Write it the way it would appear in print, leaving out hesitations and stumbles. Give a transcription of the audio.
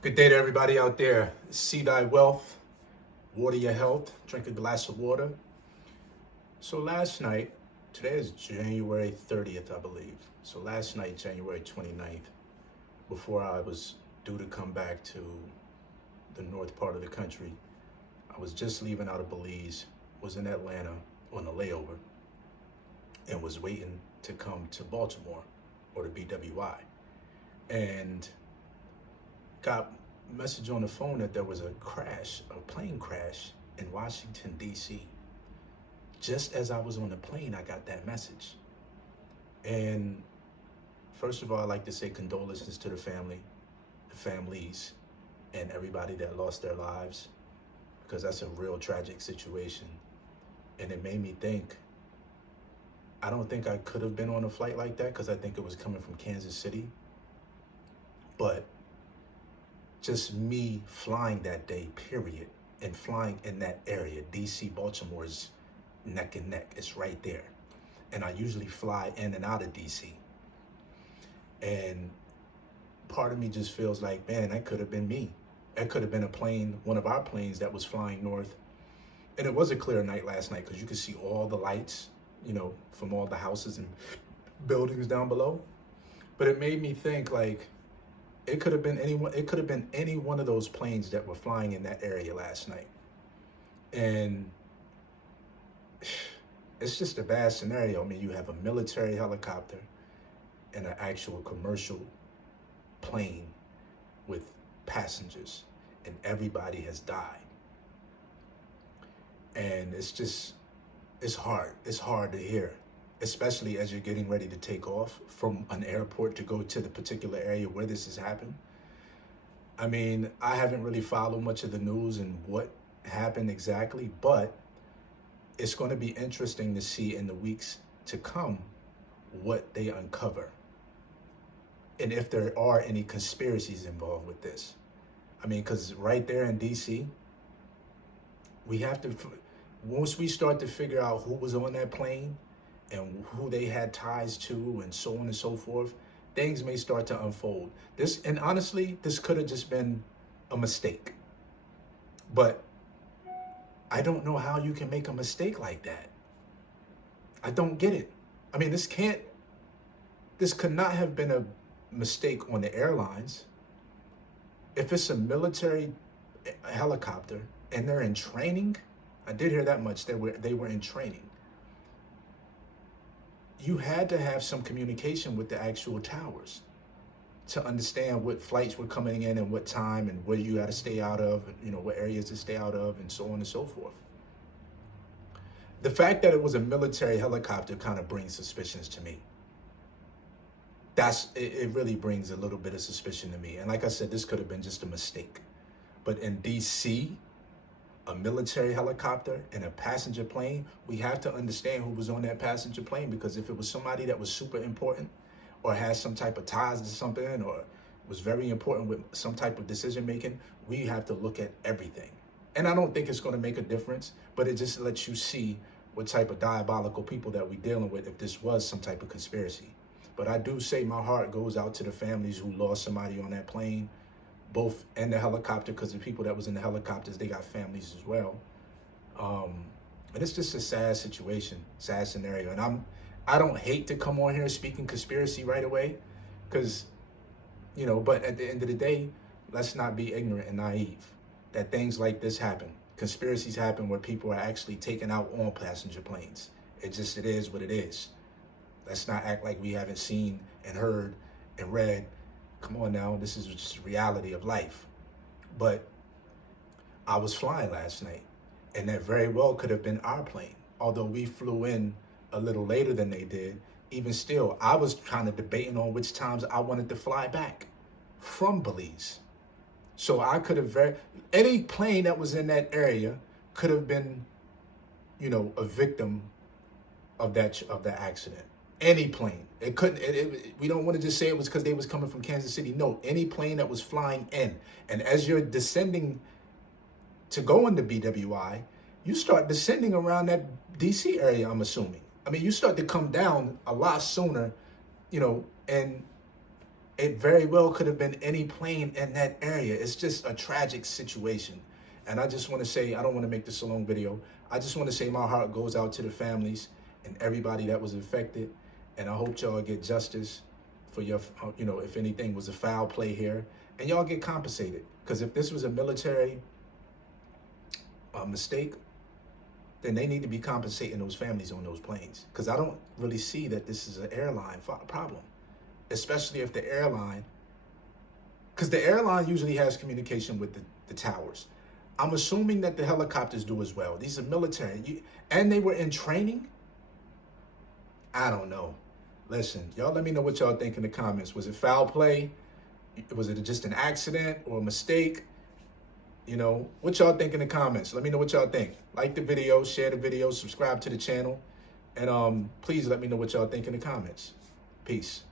Good day to everybody out there. See thy wealth, water your health, drink a glass of water. So last night, today is January 30th, I believe. So last night, January 29th, before I was due to come back to the north part of the country, I was just leaving out of Belize, was in Atlanta on a layover, and was waiting to come to Baltimore or to BWI. And got a message on the phone that there was a plane crash in Washington, D.C. Just as I was on the plane, I got that message. And first of all, I'd like to say condolences to the families, and everybody that lost their lives, because that's a real tragic situation. And it made me think, I don't think I could have been on a flight like that because I think it was coming from Kansas City. But just me flying that day, period, and flying in that area, DC, Baltimore is neck and neck. It's right there. And I usually fly in and out of DC. And part of me just feels like, man, that could have been me. That could have been a plane, one of our planes that was flying north. And it was a clear night last night because you could see all the lights, from all the houses and buildings down below. But it made me think, like, it could have been any one of those planes that were flying in that area last night. And it's just a bad scenario. I mean, you have a military helicopter and an actual commercial plane with passengers, and everybody has died. And it's hard to hear, especially as you're getting ready to take off from an airport to go to the particular area where this has happened. I mean, I haven't really followed much of the news and what happened exactly, but it's going to be interesting to see in the weeks to come what they uncover and if there are any conspiracies involved with this. I mean, because right there in DC, once we start to figure out who was on that plane and who they had ties to and so on and so forth, things may start to unfold. And honestly, this could have just been a mistake. But I don't know how you can make a mistake like that. I don't get it. I mean, this could not have been a mistake on the airlines. If it's a military helicopter and they're in training, I did hear that much, they were in training. You had to have some communication with the actual towers to understand what flights were coming in and what time and where you got to stay out of, what areas to stay out of, and so on and so forth. The fact that it was a military helicopter kind of brings suspicions to me. It really brings a little bit of suspicion to me. And like I said, this could have been just a mistake. But in DC, a military helicopter and a passenger plane, we have to understand who was on that passenger plane, because if it was somebody that was super important or has some type of ties to something or was very important with some type of decision making, we have to look at everything. And I don't think it's going to make a difference, but it just lets you see what type of diabolical people that we're dealing with if this was some type of conspiracy. But I do say my heart goes out to the families who lost somebody on that plane, both in the helicopter, because the people that was in the helicopters, they got families as well. And it's just a sad situation, sad scenario. And I don't hate to come on here speaking conspiracy right away, because, but at the end of the day, let's not be ignorant and naive that things like this happen. Conspiracies happen where people are actually taken out on passenger planes. It is what it is. Let's not act like we haven't seen and heard and read. Come on now, this is just reality of life. But I was flying last night, and that very well could have been our plane. Although we flew in a little later than they did, even still, I was kind of debating on which times I wanted to fly back from Belize. So I could have any plane that was in that area could have been, a victim of that accident. Any plane. It couldn't. We don't want to just say it was because they was coming from Kansas City. No, any plane that was flying in, and as you're descending to go into BWI, you start descending around that DC area. I'm assuming. I mean, you start to come down a lot sooner, and It very well could have been any plane in that area. It's just a tragic situation. And I just want to say, I don't want to make this a long video. I just want to say my heart goes out to the families and everybody that was affected. And I hope y'all get justice for your, if anything was a foul play here. And y'all get compensated. Because if this was a military mistake, then they need to be compensating those families on those planes. Because I don't really see that this is an airline problem. Especially if the airline, because the airline usually has communication with the towers. I'm assuming that the helicopters do as well. These are military, and they were in training. I don't know. Listen, y'all let me know what y'all think in the comments. Was it foul play? Was it just an accident or a mistake? What y'all think in the comments. Let me know what y'all think. Like the video, share the video, subscribe to the channel, and please let me know what y'all think in the comments. Peace.